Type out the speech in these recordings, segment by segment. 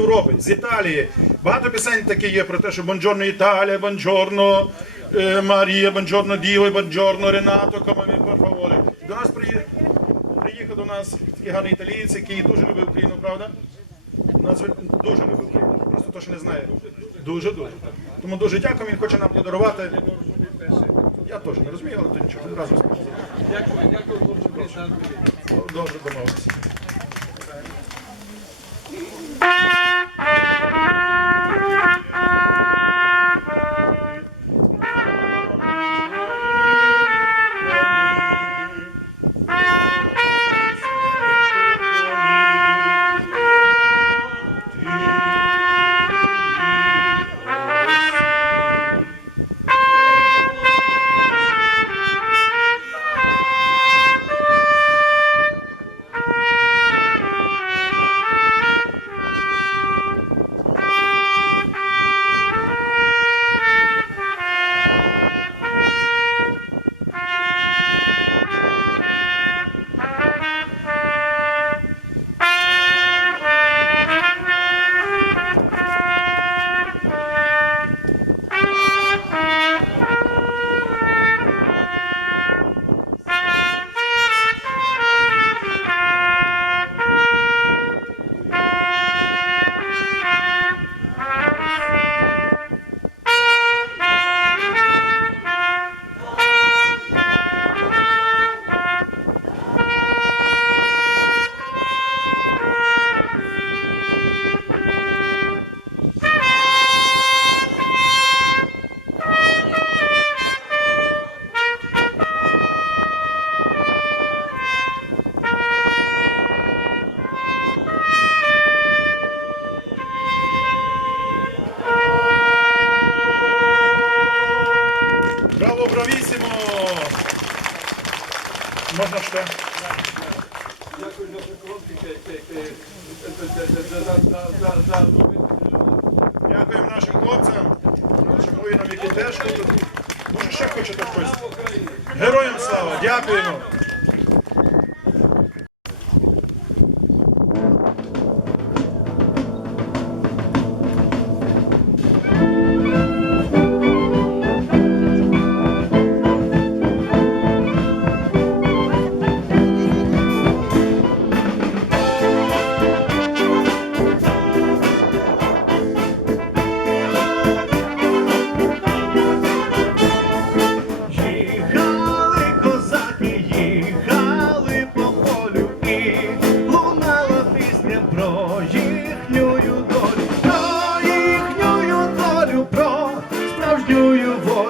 Європи, з Італії. Багато пісень такі є про те, що бонджорно Італія, бонджорно е, Марія, бонджорно Діво, бонджорно Ренато, комамі, favore. До нас приї- приїхав до нас такий гарний італієць, який дуже любив Україну, правда? Назви дуже любив Україну. Просто то, що не знає. Дуже дуже. Тому дуже дякую. Він хоче нам подарувати. Я теж не розумію, але то нічого. Скажу. Дякую, дякую, прошу. Добре домовилися. Можна ще? Дякую за за, Дякуємо нашим хлопцям, нашим воїнам, які теж тут. Може ще хочете хтось. Героям слава! Дякуємо!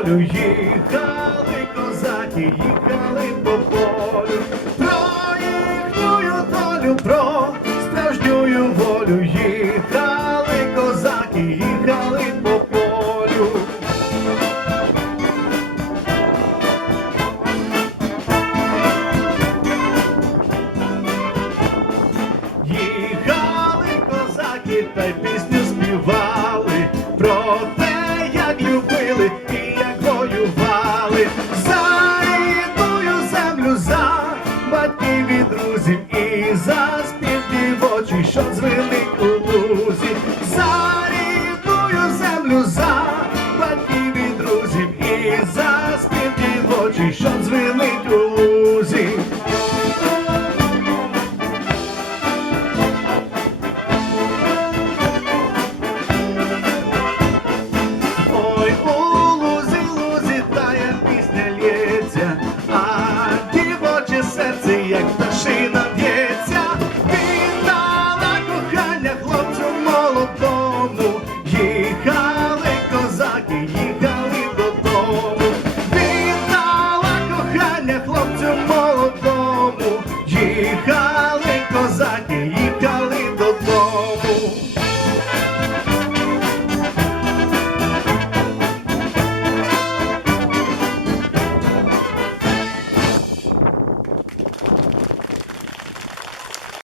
Їхали козаки, їхали по полю, про їхню долю, про справжню волю. Їхали козаки, їхали по полю. Їхали козаки та й пісню співали про те, як любили zaśpiew dziewocich szot zły